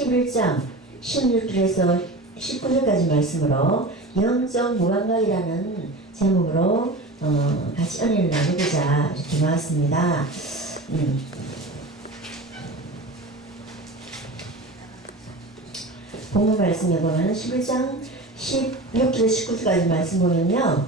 11장 16절에서 19절까지 말씀으로 영적 무감각이라는 제목으로 같이 은혜를 나누고자 이렇게 나왔습니다. 본문 말씀에 보면 11장 16절 19절까지 말씀 보면요,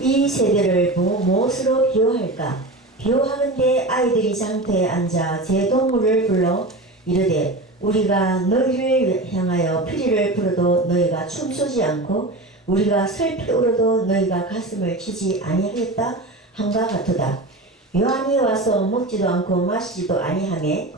이 세대를 무엇으로 비유할까? 비유하건대 아이들이 장터에 앉아 제 동물을 불러 이르되 우리가 너희를 향하여 피리를 불어도 너희가 춤추지 않고 우리가 슬피 울어도 너희가 가슴을 치지 아니하겠다 함과 같도다. 요한이 와서 먹지도 않고 마시지도 아니하매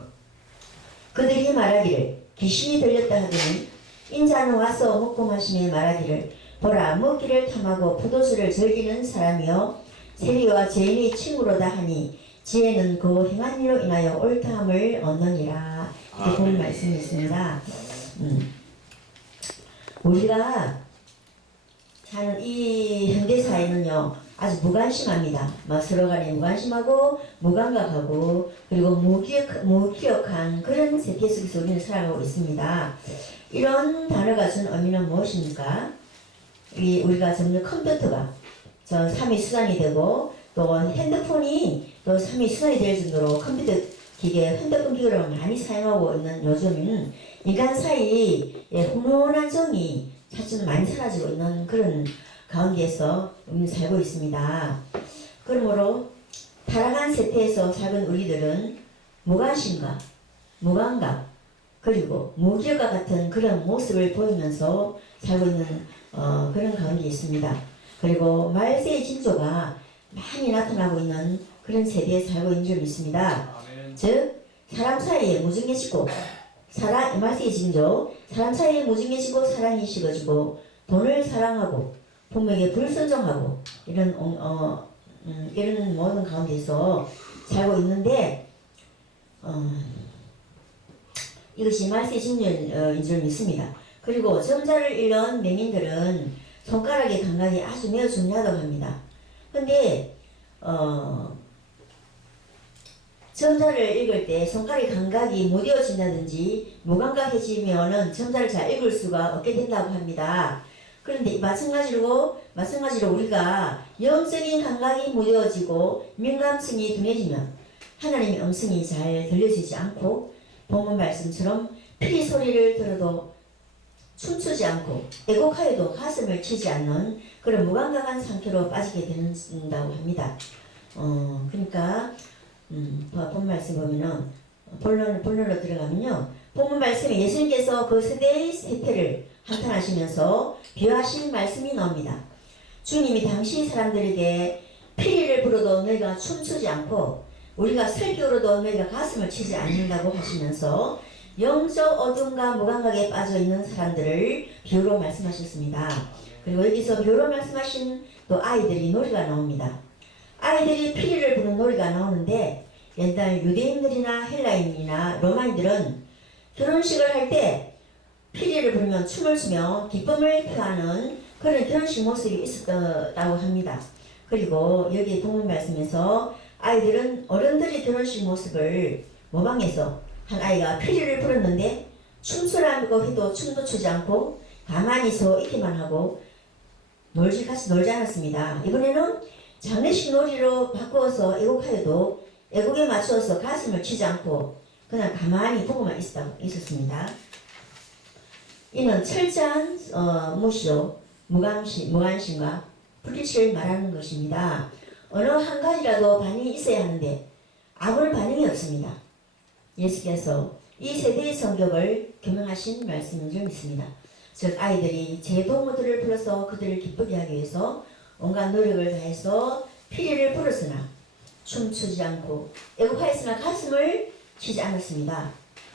그들이 말하기를 귀신이 들렸다 하더니 인자는 와서 먹고 마시며 말하기를 보라 먹기를 탐하고 포도주를 즐기는 사람이여 세리와 죄인의 친구로다 하니 지혜는 그 행한 일로 인하여 옳다함을 얻느니라. 이렇게 본 말씀이 있습니다. 우리가 사는 이 현대사회는요 아주 무관심합니다. 막 서로 간에 무관심하고 무감각하고 그리고 무기억한 그런 세계 속에서 우리는 살아가고 있습니다. 이런 단어가 준 의미는 무엇입니까? 우리가 점점 컴퓨터가 3위 수단이 되고 또 핸드폰이 또 3위 수단이 될 정도로 컴퓨터 기계, 핸드폰 기계를 많이 사용하고 있는 요즘은 인간 사이의 훈훈한 정이 사실 많이 사라지고 있는 그런 가운데에서 우리는 살고 있습니다. 그러므로 타락한 세태에서 살던 우리들은 무관심과 무감각 그리고 무기력과 같은 그런 모습을 보이면서 살고 있는 그런 가운데 있습니다. 그리고 말세의 징조가 많이 나타나고 있는 그런 세대에 살고 있는 줄 믿습니다. 아멘. 즉 사람 사이에 무증해지고 말세의 징조 사람 사이에 무증해지고 사랑이 식어지고 돈을 사랑하고 부모에게 불순종하고 이런 이런 모든 가운데서 살고 있는데 이것이 말세의 징조인 줄 믿습니다. 그리고 점자를 잃은 맹인들은 손가락의 감각이 아주 매우 중요하다고 합니다. 근데 점자를 읽을 때 손가락의 감각이 무뎌진다든지 무감각해지면은 점자를 잘 읽을 수가 없게 된다고 합니다. 그런데 마찬가지로 우리가 영적인 감각이 무뎌지고 민감성이 둔해지면 하나님의 음성이 잘 들려지지 않고 본문 말씀처럼 피리 소리를 들어도 춤추지 않고 애곡하여도 가슴을 치지 않는 그런 무감각한 상태로 빠지게 된다고 합니다. 그러니까 본 말씀 보면은 본론으로 들어가면요, 본문 말씀에 예수님께서 그 세대의 세태를 한탄하시면서 비유하신 말씀이 나옵니다. 주님이 당시 사람들에게 피리를 불어도 너희가 춤추지 않고 우리가 슬피 울어도 너희가 가슴을 치지 않는다고 하시면서 영적 어둠과 무감각에 빠져있는 사람들을 비유로 말씀하셨습니다. 그리고 여기서 비유로 말씀하신 또 아이들이 노래가 나옵니다. 아이들이 피리를 부는 노래가 나오는데 옛날 유대인들이나 헬라인이나 로마인들은 결혼식을 할 때 피리를 부르면 춤을 추며 기쁨을 표하는 그런 결혼식 모습이 있었다고 합니다. 그리고 여기 본문 말씀에서 아이들은 어른들이 결혼식 모습을 모방해서 한 아이가 피리를 불었는데 춤추라고 해도 춤도 추지 않고 가만히 서 있기만 하고 같이 놀지 않았습니다. 이번에는 장례식 놀이로 바꾸어서 애곡하여도 애곡에 맞추어서 가슴을 치지 않고 그냥 가만히 보고만 있었습니다. 이는 철저한 무시로 무관심과 불빛을 말하는 것입니다. 어느 한 가지라도 반응이 있어야 하는데 아무런 반응이 없습니다. 예수께서 이 세대의 성격을 규명하신 말씀인 줄 믿습니다. 즉 아이들이 제 동무들을 불러서 그들을 기쁘게 하기 위해서 온갖 노력을 다해서 피리를 불었으나 춤추지 않고 애곡하였으나 가슴을 치지 않았습니다.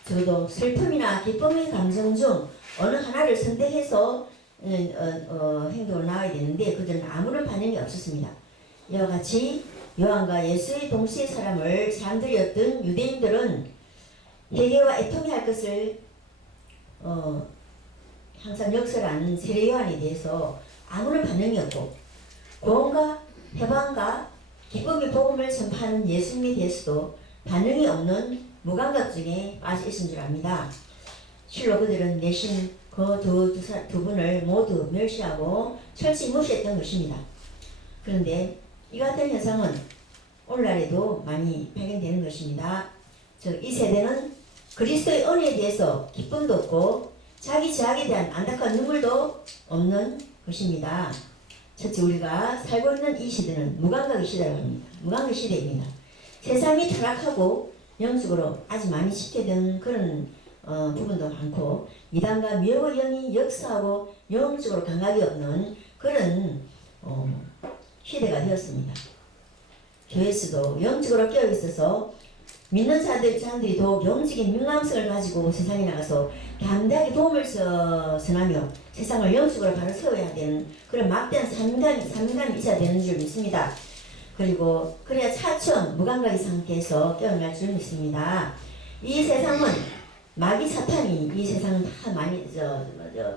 적어도 슬픔이나 기쁨의 감정 중 어느 하나를 선택해서 행동을 나와야 되는데 그들은 아무런 반응이 없었습니다. 이와 같이 요한과 예수의 동시에 사람들이었던 유대인들은 회개와 애통이 할 것을 항상 역설하는 세례 요한에 대해서 아무런 반응이 없고 구원과 해방과 기쁨의 복음을 전파하는 예수님에 대해서도 반응이 없는 무감각증에 빠져 있은 줄 압니다. 실로 그들은 내심 그 두 분을 모두 멸시하고 철저히 무시했던 것입니다. 그런데 이 같은 현상은 오늘날에도 많이 발견되는 것입니다. 즉, 이 세대는 그리스도의 은혜에 대해서 기쁨도 없고 자기 죄악에 대한 안타까운 눈물도 없는 것입니다. 첫째, 우리가 살고 있는 이 시대는 무감각의 시대라고 합니다. 무감각 시대입니다. 세상이 타락하고 영적으로 아주 많이 침체된 그런 부분도 많고 이단과 미혹의 영이 역사하고 영적으로 감각이 없는 그런 시대가 되었습니다. 교회에서도 영적으로 깨어 있어서 믿는 자들이 더욱 영적인 민감성을 가지고 세상에 나가서 담대하게 도움을 전하며 세상을 영적으로 바로 세워야 되는 그런 막대한 사명감이 있어야 되는 줄 믿습니다. 그리고 그래야 차츰 무감각의 상태에서 깨어날 줄 믿습니다. 이 세상은 마귀 사탄이 이 세상을 다 많이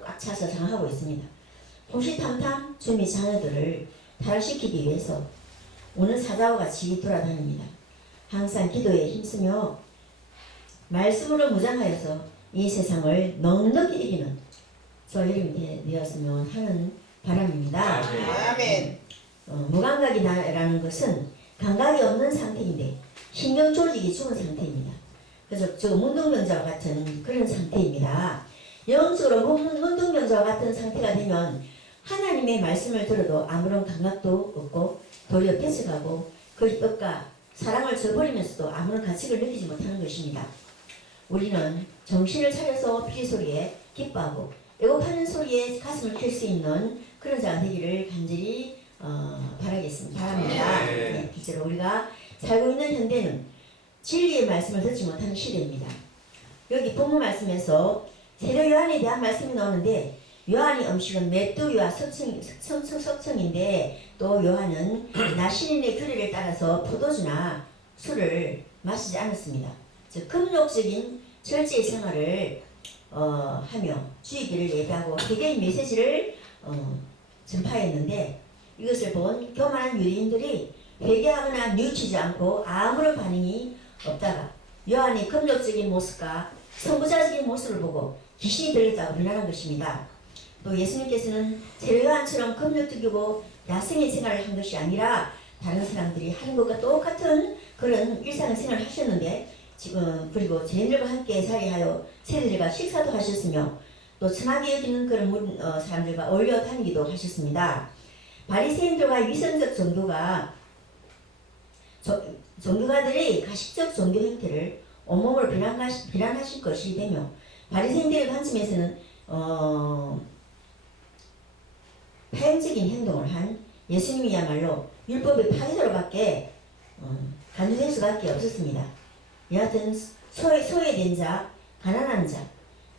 꽉 차서 장악하고 있습니다. 호시탐탐 주미 자녀들을 타락시키기 위해서 오는 사자와 같이 돌아다닙니다. 항상 기도에 힘쓰며 말씀으로 무장하여서 이 세상을 넉넉히 이기는 저희들이 되었으면 하는 바람입니다. 아멘. 무감각이라는 것은 감각이 없는 상태인데 신경 조직이 죽은 상태입니다. 그래서 저 문둥병자와 같은 그런 상태입니다. 영적으로 문둥병자와 같은 상태가 되면 하나님의 말씀을 들어도 아무런 감각도 없고 도리어 뺏어가고 그 뜻과 사랑을 저버리면서도 아무런 가치를 느끼지 못하는 것입니다. 우리는 정신을 차려서 피소리에 기뻐하고 애곡하는 소리에 가슴을 펼 수 있는 그런 자가 되기를 간절히 바랍니다. 네, 실제로 우리가 살고 있는 현대는 진리의 말씀을 듣지 못하는 시대입니다. 여기 본문 말씀에서 세례 요한에 대한 말씀이 나오는데 요한의 음식은 메뚜기와 석청인데 또 요한은 나신인의 규례를 따라서 포도주나 술을 마시지 않았습니다. 즉 금욕적인 절제의 생활을 하며 주의기를 예배하고 개개인 메시지를 전파했는데 이것을 본 교만한 유대인들이 회개하거나 뉘우치지 않고 아무런 반응이 없다가 요한의 금욕적인 모습과 선구자적인 모습을 보고 귀신이 들렸다고 비난한 것입니다. 또 예수님께서는 세례 요한처럼 금욕적이고 야생의 생활을 한 것이 아니라 다른 사람들이 하는 것과 똑같은 그런 일상생활을 하셨는데 지금 그리고 죄인들과 함께 자리하여 세리들과 식사도 하셨으며 또 천하게 여기는 그런 사람들과 어울려 다니기도 하셨습니다. 바리새인들과 위선적 종교가들의 가식적 종교 행태를 온몸으로 비난하실 것이 되며 바리새인들의 관점에서는 파행적인 행동을 한 예수님이야말로 율법의 파기자로밖에 간주될 수밖에 없었습니다. 여하튼 소외된 자, 가난한 자,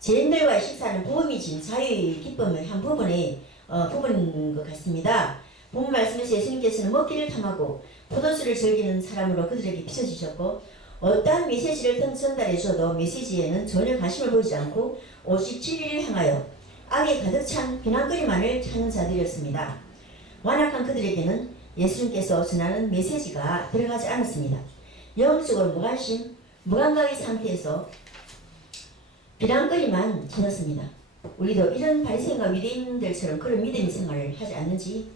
죄인들과의 식사는 복음이 진 자유의 기쁨의 한 부분인 것 같습니다. 본문 말씀에서 예수님께서는 먹기를 탐하고 포도주를 즐기는 사람으로 그들에게 비춰지셨고 어떠한 메시지를 전달해 줘도 메시지에는 전혀 관심을 보이지 않고 오직 진리를 향하여 악에 가득 찬 비난거리만을 찾는 자들이었습니다. 완악한 그들에게는 예수님께서 전하는 메시지가 들어가지 않았습니다. 영적으로 무관심, 무감각의 상태에서 비난거리만 지녔습니다. 우리도 이런 바리새인과 유대인들처럼 그런 믿음의 생활을 하지 않는지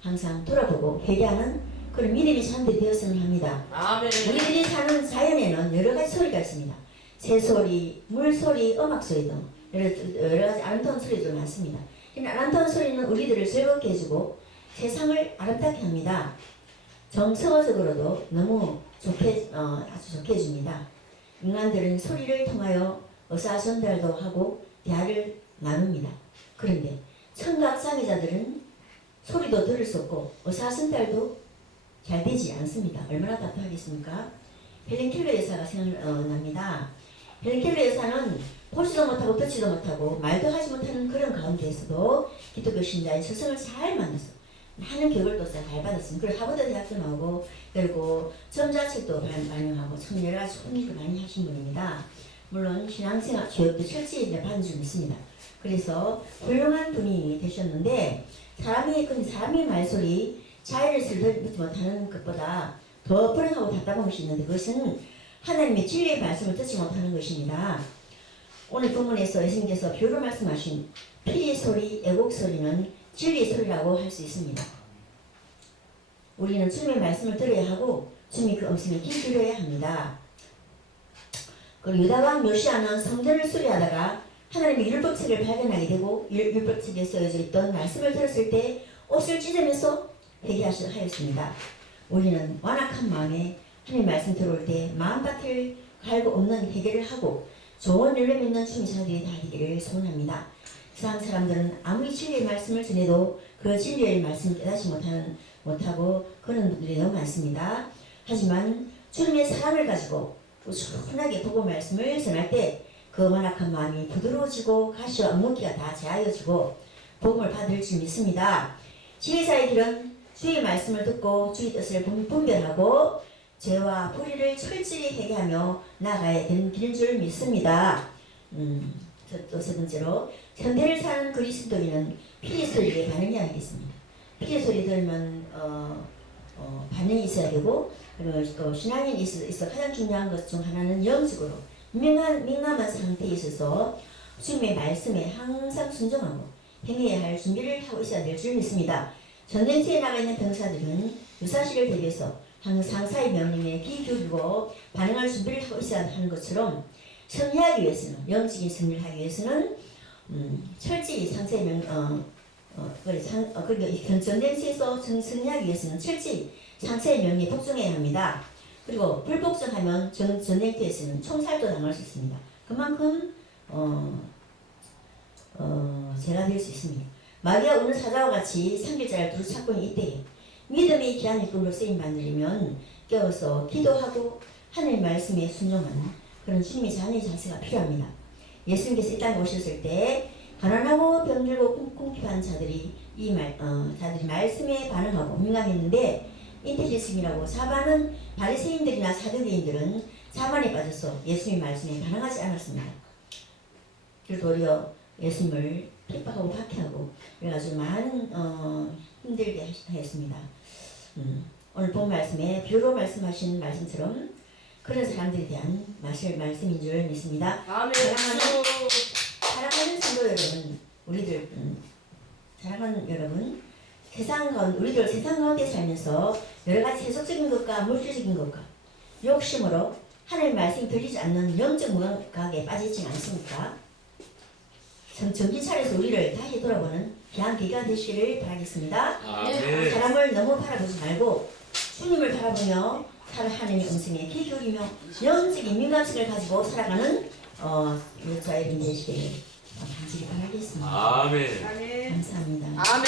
항상 돌아보고 회개하는 그런 믿음의 사람들이 되었으면 합니다. 아멘. 우리들이 사는 자연에는 여러 가지 소리가 있습니다. 새소리, 물소리, 음악소리 등 여러 가지 아름다운 소리도 많습니다. 이 아름다운 소리는 우리들을 즐겁게 해주고 세상을 아름답게 합니다. 정서적으로도 너무 아주 좋게 해줍니다. 인간들은 소리를 통하여 의사 전달도 하고 대화를 나눕니다. 그런데 청각장애자들은 소리도 들을 수 없고 의사 전달도 잘 되지 않습니다. 얼마나 답답하겠습니까? 헬렌 켈러 여사가 생각납니다. 헬렌 켈러 여사는 보지도 못하고 듣지도 못하고 말도 하지 못하는 그런 가운데에서도 기독교 신자의 저성을 잘 만들어서 많은 교육을 또 잘 받았습니다. 그리고 하버드 대학도 나오고 그리고 점자책도 반영하고 참 여러 가지 공부를 많이 하신 분입니다. 물론 신앙생활 교육도 철저히 받은 줄 믿습니다. 그래서 훌륭한 분이 되셨는데 사람의 말소리 자연을 듣지 못하는 것보다 더 불행하고 답답한 것이 있는데 그것은 하나님의 진리의 말씀을 듣지 못하는 것입니다. 오늘 본문에서 예수님께서 비유로 말씀하신 피리 소리, 애곡 소리는 진리의 소리라고 할 수 있습니다. 우리는 주님의 말씀을 들어야 하고 주님의 그 음성에 귀 기울여야 합니다. 그리고 유다왕 요시아는 성전을 수리하다가 하나님의 율법책을 발견하게 되고 율법책에 쓰여져 있던 말씀을 들었을 때 옷을 찢으면서 회개하였습니다. 우리는 완악한 마음에 하나님 말씀 들어올 때 마음밭을 갈고 없는 회개를 하고 좋은 열매 맺는 주님 자녀들이 다 되기를 소원합니다. 세상 사람들은 아무리 진리의 말씀을 전해도 그 진리의 말씀을 깨닫지 못하고 그런 분들이 너무 많습니다. 하지만 주님의 사랑을 가지고 꾸준하게 복음 말씀을 전할 때 그 완악한 마음이 부드러워지고 가시와 엉겅퀴가 다 제하여지고 복음을 받을 줄 믿습니다. 지혜자의 길은 주의 말씀을 듣고 주의 뜻을 분별하고 죄와 불의를 철저히 회개하며 나아가야 되는 길인 줄 믿습니다. 또 세 번째로 현대를 사는 그리스도인은 피리 소리에 반응이 하겠습니다. 피리 소리 들으면 반응이 있어야 되고 그리고 또 신앙인이 있어 가장 중요한 것 중 하나는 영적으로 민감한 상태에 있어서 주님의 말씀에 항상 순종하고 행해야 할 준비를 하고 있어야 될 줄 믿습니다. 전쟁터에 나가 있는 병사들은 유사시를 대비해서 항상 상사의 명령에 귀 기울이고 반응할 준비를 하고 있어야 하는 것처럼 승리하기 위해서는 영적인 승리를 하기 위해서는 철저히 상사의 전쟁터에서 승리하기 위해서는 철저히 상사의 명령에 복종해야 합니다. 그리고 불복종하면 전쟁터에서는 총살도 당할 수 있습니다. 그만큼 죄가 될 수 있습니다. 마귀가 오늘 사자와 같이 삼킬자를 두루 찾고 있는 이때에 믿음의 귀한 일꾼으로 쓰임 받으려면 깨어서 기도하고 하나님의 말씀에 순종하는 그런 주님의 자녀의 자세가 필요합니다. 예수님께서 이 땅에 오셨을 때 가난하고 병들고 궁핍한 자들이 자들이 말씀에 반응하고 민감했는데 인텔리스이라고 사반은 바리새인들이나 사두개인들은 사반에 빠져서 예수님의 말씀에 반응하지 않았습니다. 그리고 도리어 예수님을 핍박하고 박해하고 그래가지고 많은 힘들게 하였습니다. 오늘 본 말씀에 비유로 말씀하신 말씀처럼 그런 사람들에 대한 말씀인 줄 믿습니다. 아멘. 사랑하는 성도 여러분, 사랑하는 여러분, 우리들 세상 가운데 살면서 여러 가지 세속적인 것과 물질적인 것과 욕심으로 하나님의 말씀이 들리지 않는 영적 무감각에 빠지지 않습니까? 정신 차려서 우리를 다시 돌아보는 귀한 기회가 되시기를 바라겠습니다. 아멘. 사람을 너무 바라보지 말고 주님을 바라보며 하나님의 음성에 귀 기울이며 영적인 민감성을 가지고 살아가는 여자의 되시기를 간절히 바라겠습니다. 아멘. 감사합니다. 아멘.